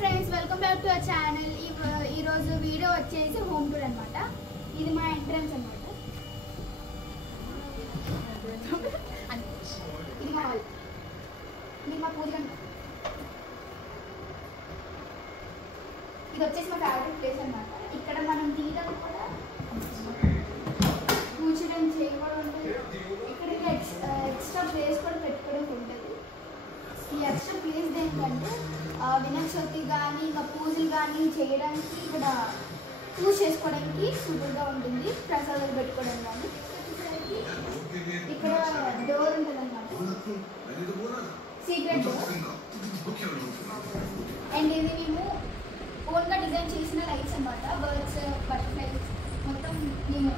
Friends, welcome back to our channel. ఈ రోజు video వచ్చేసి హోమ్ టూర్ అన్నమాట. ఇది మా ఎంట్రన్స్ అన్నమాట. ఇది మా హాల్. ఇది మా పూజ గది. ఇది వచ్చేసి మా ఫేవరెట్ ప్లేస్ అన్నమాట. ఇక్కడ మనం తీయడం కూడా కూర్చోడం చేయడం ఉంటుంది. ఇక్కడ ఎక్స్ట్రా ప్లేస్ కూడా పెట్టుకోవడం ఉంటుంది. ఈ ఎక్స్ట్రా ప్లేస్ దేనికంటే వినాయక చవితి కానీ ఇంకా పూజలు కానీ చేయడానికి ఇక్కడ పూజ చేసుకోవడానికి సూపర్గా ఉంటుంది. ప్రసాదాలు పెట్టుకోవడం కానీ ఇక్కడ డోర్ ఉంటుంది అన్నమాట, సీక్రెట్ డోర్. అండ్ ఇది మేము ఓన్గా డిజైన్ చేసిన లైట్స్ అన్నమాట. బర్డ్స్, బటర్ఫ్లైస్ మొత్తం మేము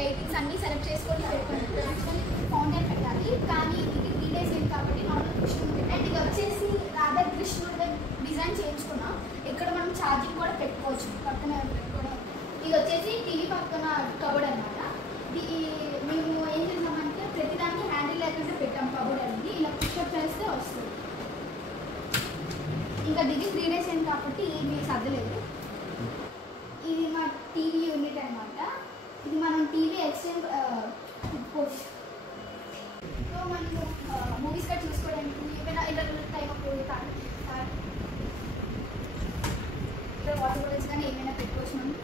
లైటింగ్స్ అన్నీ సెలెక్ట్ చేసుకొని పెట్టుకుని ఫౌంటైన్ పెట్టాలి. కానీ ఇది 3 days లేదు కాబట్టి నార్మల్ కృష్ణుడు. అండ్ ఇది వచ్చేసి రాధాకృష్ణుడు డిజైన్ చేయించుకున్నాం. ఇక్కడ మనం ఛార్జింగ్ కూడా పెట్టుకోవచ్చు, పక్కన పెట్టుకోవడం. ఇది వచ్చేసి టీవీ పక్కన కబోర్డ్ అనమాట. మేము ఏం చేసామంటే ప్రతిదానికి హ్యాండిల్ లేకుండా పెట్టాం కబోర్డ్ అనేది. ఇలా పుషప్ చేస్తే వస్తుంది. ఇంకా దిగి 3 days అయింది కాబట్టి ఏమీ సర్దలేదు. ఇది మా టీవీ యూనిట్ అనమాట. ఇది మనం టీవీ ఎక్స్చేంజ్ సో మనము మూవీస్ కూడా చూసుకోవడానికి ఏమైనా ఇంటర్నెట్ టైం అప్పుడు ఇక్కడ వాటర్ బాటిల్స్ కానీ ఏమైనా పెట్టుకోవచ్చు మనం.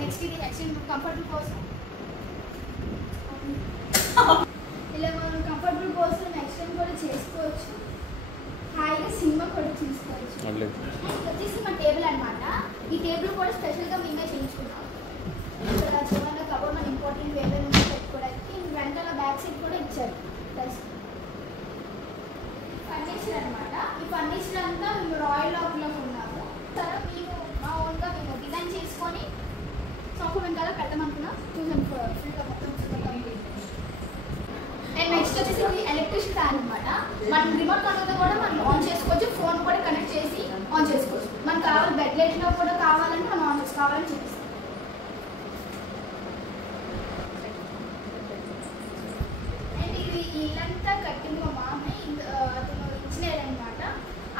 నెక్స్ట్ ఇది ఎక్స్చేంజ్ కంఫర్టబుల్ కోసం ఇలా మనం కంఫర్టబుల్ కోసం ఎక్స్చేంజ్ కూడా చేసుకోవచ్చు. హాయిగా సినిమా కూడా చూసుకోవచ్చు. ఇది వచ్చేసి మా టేబుల్ అనమాట. ఈ టేబుల్ కూడా స్పెషల్గా మేమే చేయించుకున్నాం. ఇక్కడ చూడండి కబోర్డ్ మన ఇంపార్టెంట్ వేరే నుంచి పెట్టుకోవడానికి. వెంటనే బ్యాక్ సైడ్ కూడా ఇచ్చారు. ప్లస్ ఫర్నిచర్ అనమాట. ఈ ఫర్నిచర్ అంతా మేము రాయల్ లాక్లో ఉన్నాము. సరే మేము మా ఓన్గా మేము డిజైన్ చేసుకొని సోఫా వెనకాల పెడదామనుకున్నాం. చూసాం ఫుల్గా మొత్తం కంప్లీట్. అండ్ నెక్స్ట్ వచ్చేసి ఇది ఎలక్ట్రిషియన్ ఫ్యాన్ అనమాట. మనం రిమోట్ కంట్రోల్తో కూడా మనం ఆన్ చేసుకోవచ్చు. ఫోన్ కూడా కనెక్ట్ చేసి ఆన్ చేసుకోవచ్చు. మనకు కావాలి బెడ్ లైట్లో కూడా కావాలంటే మనం ఆన్ చేసుకో కావాలని చూపిస్తాం. అండ్ ఇది ఇల్లంతా కట్టింది మా మామయ్య. అతను ఇంజనీర్ అనమాట.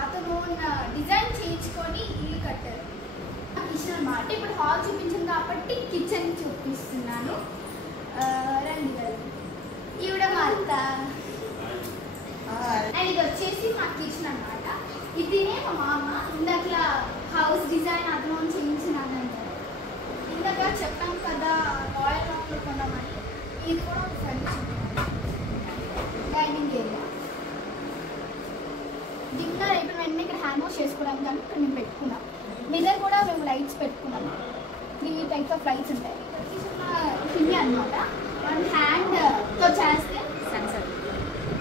అతను డిజైన్ చేయించుకొని ఇల్లు కట్టారు. కిచెన్ అనమాట. ఇప్పుడు హాల్ చూపించాను కాబట్టి కిచెన్ చూపిస్తున్నాను. రండి గారు. ఈవిడ మా అత్త. అండ్ ఇది వచ్చేసి మా కిచెన్ అనమాట. ఇదినే మా మామ ఇందాక హౌస్ డిజైన్ అతను చేయించినాను అంటారు. ఇందాక చెప్పాను కదా రాయల్ రాక్లో కొన్నామని. ఇది కూడా ఒక ఫర్నిచర్ డైనింగ్ ఏరియా. డిన్నర్ అయిపోయిన వెంటనే ఇక్కడ హ్యాండ్ వాష్ చేసుకోవడానికి కానీ ఇక్కడ మేము పెట్టుకున్నాం. మీద కూడా మేము లైట్స్ పెట్టుకున్నాం. 3 types ఆఫ్ లైట్స్ ఉంటాయి. కింద అనమాట. మనం హ్యాండ్తో చేస్తే సెన్సర్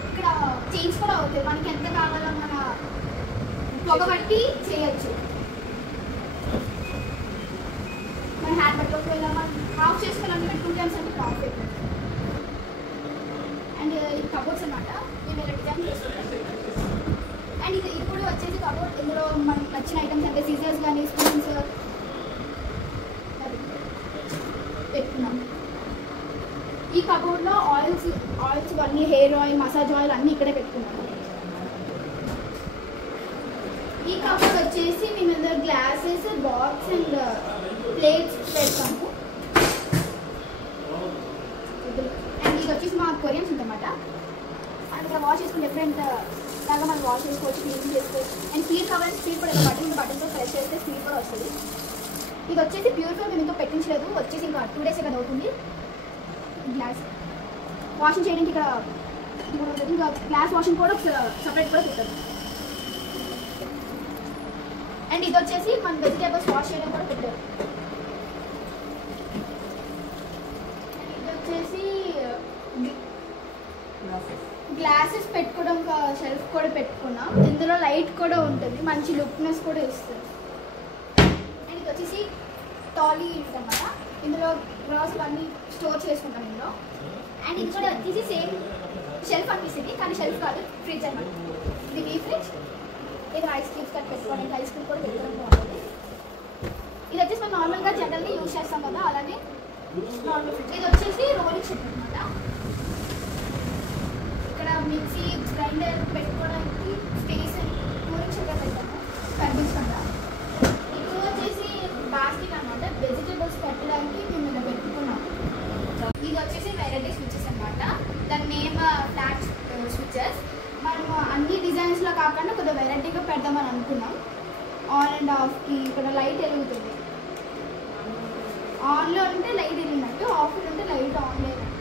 ఇక్కడ చేంజ్ కూడా అవుతాయి. మనకి ఎంత కావాలో మన పొగ బట్టి చేయొచ్చు. మన హ్యాండ్ పట్టుకోకపోయినా మనం ఆఫ్ చేసుకోవాలంటే 2 times అంటే ఆఫ్ అయిపోతుంది. అండ్ ఇది కబోర్డ్స్ అనమాట. మేము ఇలా డిజైన్ చేసుకుంటాం. అండ్ ఇది ఇప్పుడు వచ్చేసి కబోర్డ్. ఇందులో మనకు నచ్చిన ఐటమ్స్ అంటే సీజర్స్ కానీ స్పూన్స్ పెట్టుకున్నాం. ఈ కబోర్డ్లో ఆయిల్స్ అన్నీ హెయిర్ ఆయిల్, మసాజ్ ఆయిల్ అన్నీ ఇక్కడే పెట్టుకున్నాము. ఈ కబోర్డ్ వచ్చేసి మేము ఇందులో గ్లాసెస్, బాక్స్ అండ్ ప్లేట్స్ పెడతాము. అండ్ ఇది వచ్చేసి మా కొరియన్స్ ఉందన్నమాట. అండ్ ఇక్కడ వాష్ చేసుకుని డిఫరెంట్ లాగా మనం వాష్ చేసుకోవచ్చు, క్లీన్ చేసుకోవచ్చు. అండ్ స్పీడ్ కావాలంటే స్పీడ్ కూడా బటన్తో ప్రెస్ చేస్తే స్పీడ్ కూడా వస్తుంది. ఇది వచ్చేసి ప్యూరిఫై మేము ఇంకా పెట్టించలేదు. వచ్చేసి ఇంకా 2 days కదా అవుతుంది. గ్లాస్ వాషింగ్ చేయడానికి ఇక్కడ ఉంటుంది. ఇంకా గ్లాస్ వాషింగ్ కూడా సపరేట్ కూడా పెట్టారు. అండ్ ఇది వచ్చేసి మన వెజిటేబుల్స్ వాష్ చేయడం కూడా పెట్టారు. ఇది వచ్చేసి గ్లాసెస్ పెట్టుకోవడం షెల్ఫ్ కూడా పెట్టుకున్నాం. ఇందులో లైట్ కూడా ఉంటుంది, మంచి లుక్నెస్ కూడా ఇస్తుంది. అండ్ ఇది వచ్చేసి టాలీ అన్నమాట. ఇందులో గ్లాసులు అన్నీ స్టోర్ చేసుకుంటాం ఇందులో. అండ్ ఇది కూడా వచ్చేసి సేమ్ షెల్ఫ్ అనిపిస్తుంది కానీ షెల్ఫ్ కాదు, ఫ్రిడ్జ్ అనమాట. ఇది డీ ఫ్రిడ్జ్. ఇది ఐస్ క్యూబ్స్ కట్ పెట్టుకోవడానికి, ఐస్ క్యూబ్ కూడా పెట్టుకోవడం బాగుంటుంది. ఇది వచ్చేసి మనం నార్మల్గా జనరల్గా యూజ్ చేస్తాం కదా, అలానే నార్మల్ ఫ్రిడ్జ్. ఇది వచ్చేసి రోలింగ్ షెడ్ అనమాట. ఇక్కడ మిక్సీ, గ్రైండర్ పెట్టుకోవడానికి స్పేస్ రోలింగ్ షెడ్ పెట్టాము కనిపిస్తుందా. Flat switches. మనము అన్ని డిజైన్స్లో కాకుండా కొద్దిగా వెరైటీగా పెడదామని అనుకున్నాం. ఆన్ అండ్ ఆఫ్కి ఇక్కడ లైట్ వెలుగుతుంది. ఆన్లో ఉంటే లైట్ వెళ్ళినట్టు, ఆఫ్లో ఉంటే లైట్ ఆన్ లేనట్టు.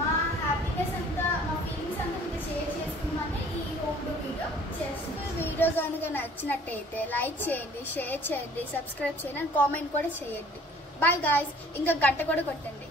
మా హ్యాపీనెస్ అంతా, మా ఫీలింగ్స్ అంతా ఇంకా షేర్ చేసుకున్నామని ఈ హోమ్ టూర్ వీడియో చేస్తున్నాం. వీడియో కనుక నచ్చినట్టయితే లైక్ చేయండి, షేర్ చేయండి, సబ్స్క్రైబ్ చేయండి, కామెంట్ కూడా చేయండి. Bye guys. ఇంకా గంట కూడా కొట్టండి.